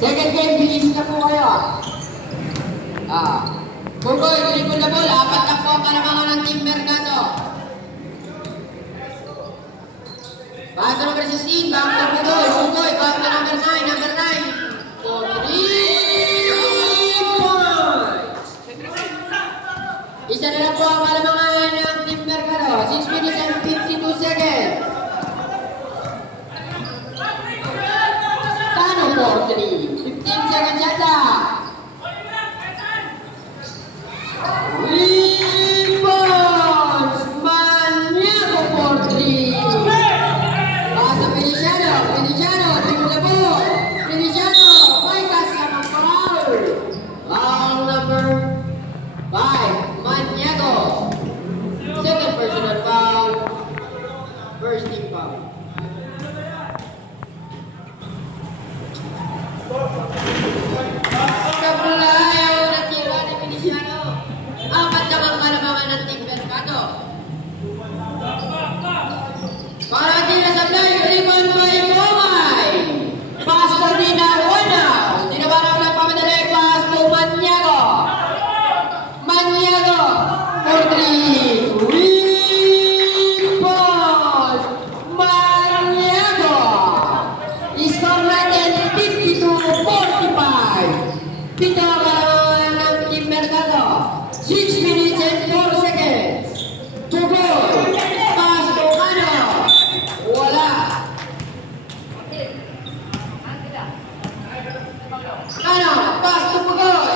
Second game, bilis na po kayo. Pugoy, dribble na ball. Apat na po ang kalamangan ng Team Mercado. Back to number 16, back to Pugoy. Pugoy, back to number 9. Number 9. For 3 points. Isa na lang po ang kalamangan ng Team Mercado. 6 minutes and 52 seconds. Tano for 3. 15 seconds yata. Rebounds! Maniago for 3. Pasa Feliciano. Feliciano, dribble the ball. Feliciano, may kasamang foul. Foul number 5. Maniago. Second personal foul. First team foul. Kapulayaw na tira ni Feliciano. Apat na ang kalamangan ng Team Mercado. Para tira sa play, rebound by Bomay. Pass to Dinawana. Dinawana ng pamadali, pass to Maniago. Maniago for 3. Rebound. Maniago. Score natin 52-45. Pito ang kalamangan ng Team Mercado. 6 minutes and 4 seconds. Pugoy. Pass to Ano. Wala. Ano. Pass to Pugoy.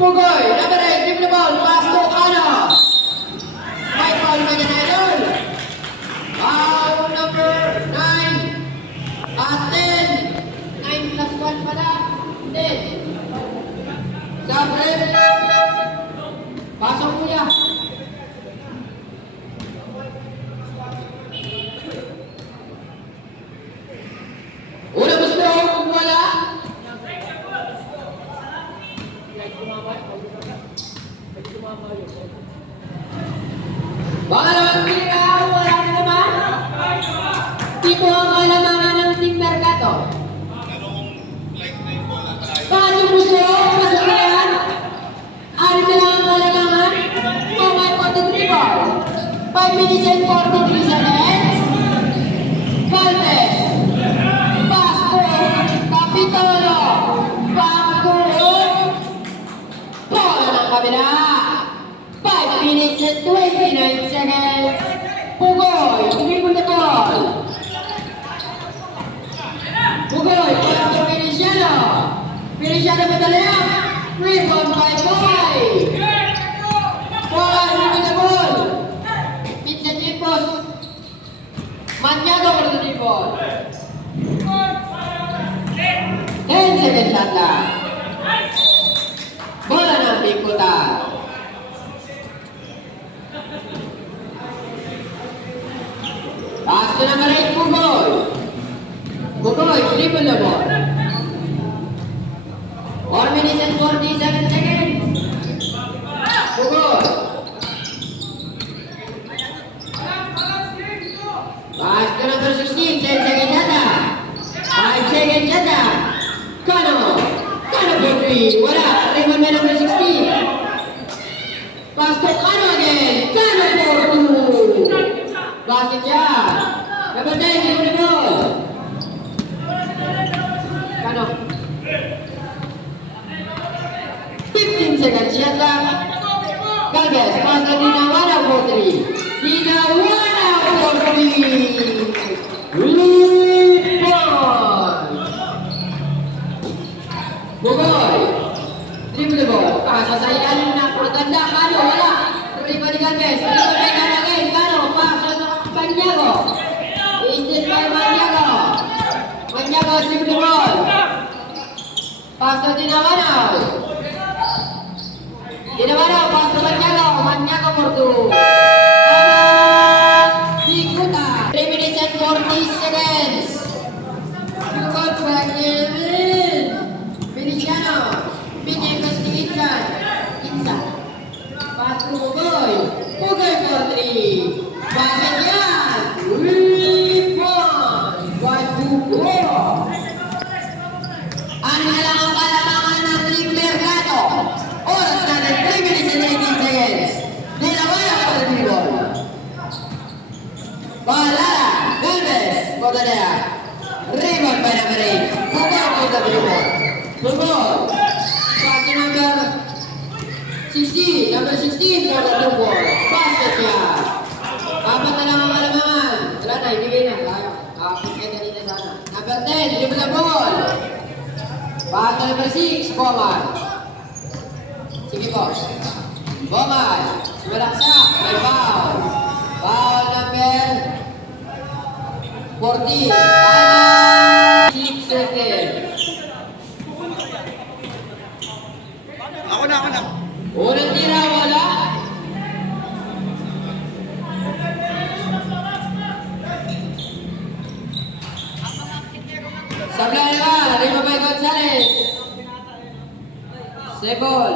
Pugoy. Number 8. Dribble the ball. Pass to Ano. May foul ba dyan, idol? Foul number 9. 10. 9 plus 1 pala. 10. Sabre. Pasok kuya. Una gusto kung wala. Pangalawang tira, wala na naman. Dito ang kalamangan ng Team Mercado. Paano gusto? Pasok na yan. Anim na lang ang kalamangan. Mga 43 ball. 5 minutes and 43 seconds. Valdes. Pasto. Capitolo. Bangkul. Bola ng kabila. 5 minutes and 29 seconds. Pugoy. Dribble the ball. Pugoy. Pass to Feliciano. Feliciano Badaleang. Rebound by Boy. Boy, dribble the ball. Vincent Limpos. Maniago for the dribble. 10 seconds yata. Bola ng pikutan. Pass to number 8, Pugoy. Pugoy, dribble the ball. 4 minutes and 47 seconds. Pugoy. Pass to number 16, 10 seconds yata. 5 seconds yata. Kano. Kano for 3. Wala. Rebound by number 16. Pass to Kano again. Kano for 2. Basket siya. Number 10, dribble the ball. Kano. 15 seconds yata. Galvez, pass to Dinawana for 3. Dinawana for 3. Rebound. Pugoy. Dribble the ball. Pasa sa ilalim na. Maganda. Kano, wala. Dribble ni Galvez. Dribble by Kano again. Kano, pasa sa Maniago. Is by Maniago. Maniago, dribble the ball. Pass to Dinawana. Dinawana, pass to Maniago. Maniago for 2. Ikuta. 3 minutes and 40 seconds. You got back in. Feliciano. Pinay Insan. Insan. Pass to Pugoy. Pugoy for 3. Basket yan. Rebound by Pugoy. na lang ang kalamangan ng Team Mercado. Oras natin 3 minutes and 18 seconds. Dalawa na para dribble. Balara, Galvez, Bodadea. Rebound by number 8. Bubol for the dribble. Bubol. Pass to number 16. Number 16 for the dribble. Basket niya. Apat na lang ang kalamangan. Wala na, ibigay na. Kapit kayo kanina sana. Number 10, dribble the ball. Pass to number 6, Boman. Sige po. Boman. Sumalaksak. May foul. Foul number 40. Time 6 seconds. Ako na. Unang tira, wala. Sablay ba? Rico by Gonzalez. Sebol.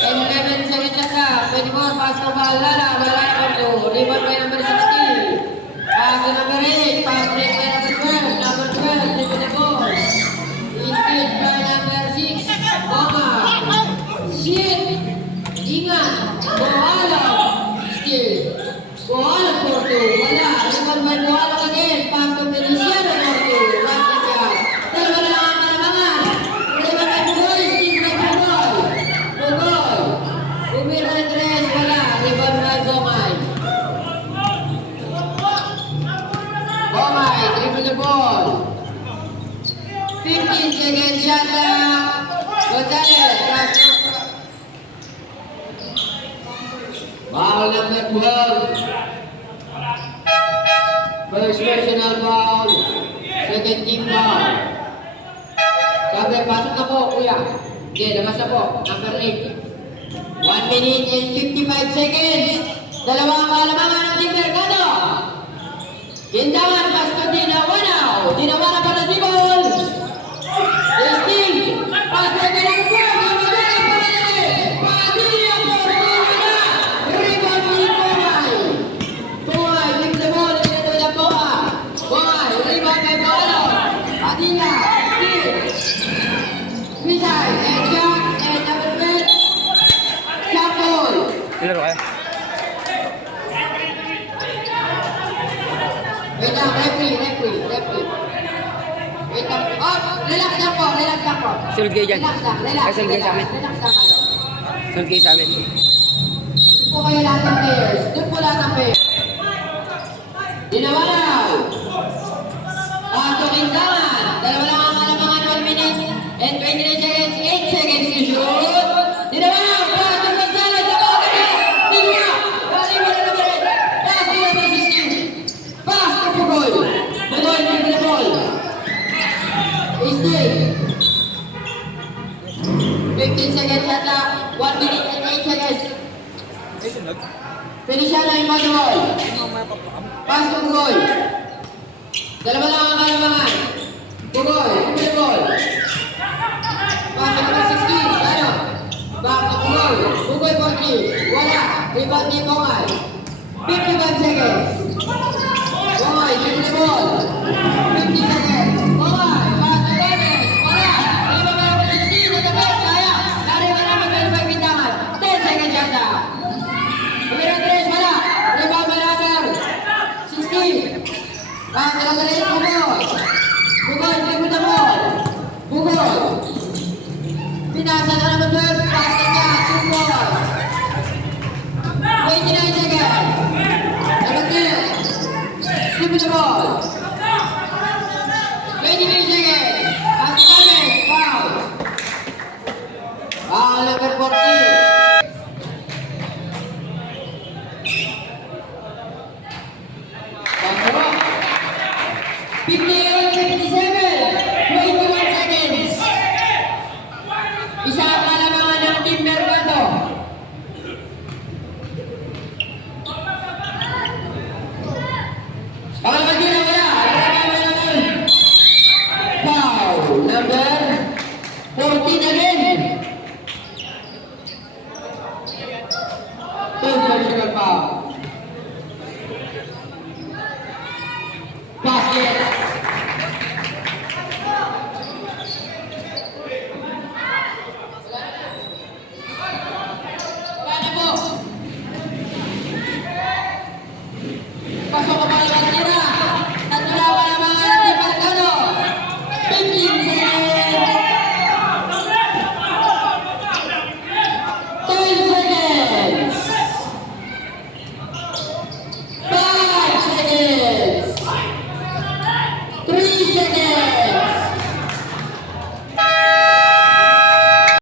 11 seconds na sa. 24 pass to Balara. Balara to. Rebound by number 16. Pass to number 8. Pass break by number 12. Number 12. Dribble the ball. Instead by number 6. Boma. Shit. Ingat. Bohalo. Still. Bohalo for 2. Wala. Rebound by Bohalo again. Pass to Feliciano for 2. Right yan. Dalawa na lang ang kalamangan. Rebound by Bugoy. Still by Bugoy. Bugoy. Umira ng 3. Wala. Rebound by Bomay. Bomay. Dribble the ball. 15 seconds shot clock. Gonzalez. Pass to foul number 12. First personal foul. Second team foul. Sabi, pasok na po, kuya. Hindi, labas na po. Number 8. 1 minute and 55 seconds. Dalawa ang kalamangan ng Team Mercado. Bindangan, pass to Dinawana. Dinawana pa na dribble. Testing. Pass to Dinawana. Ilaro kayo. Wait lang, referee. Wait lang. Oh, relax lang po. Sulod kayo dyan. Relax Sulod kayo sa amin. Relax lang kayo. Sulod kayo sa amin. Doon po kayo lahat ng players. Doon po lahat ng players. Dinawanan. Pato Kindangan. Dalawa lang ang kalamangan. 1 minute and 29 seconds. 8 seconds to shoot. Dinawanan. Pato Gonzalez. Bugoy, dribble the ball. Stay. 15 seconds shot clock. 1 minute and 8 seconds. Feliciano yung ball. Pass to Bugoy. Dalawa lang ang kalamangan. Bugoy, dribble the ball. Pass to number 16. Ano? Back to Bugoy. Bugoy for 3. Wala. Rebound ni Bongal. 55 seconds. Bongoy, dribble the ball. 50 seconds. Bongoy, pass to Gomez. Wala. Rebound by number 16. At the back, kaya. Nariban naman by number Bindangan. 10 seconds shot na. Numero 3, wala. Rebound by number 16. Pass to number 8, Bugoy. Bugoy, dribble the ball. Bugoy. Pinasa sa number 12. Basket niya. Bugoy. 29 seconds. Number 10. Dribble the ball. 23 seconds. Pass to Gomez. Foul. Foul number 14. Pasok. 58, 57. 21 seconds. Isa ang kalamangan ng Team Mercado. Pangalaman na wala. Foul number 14 again. Third personal foul. Basket. seconds.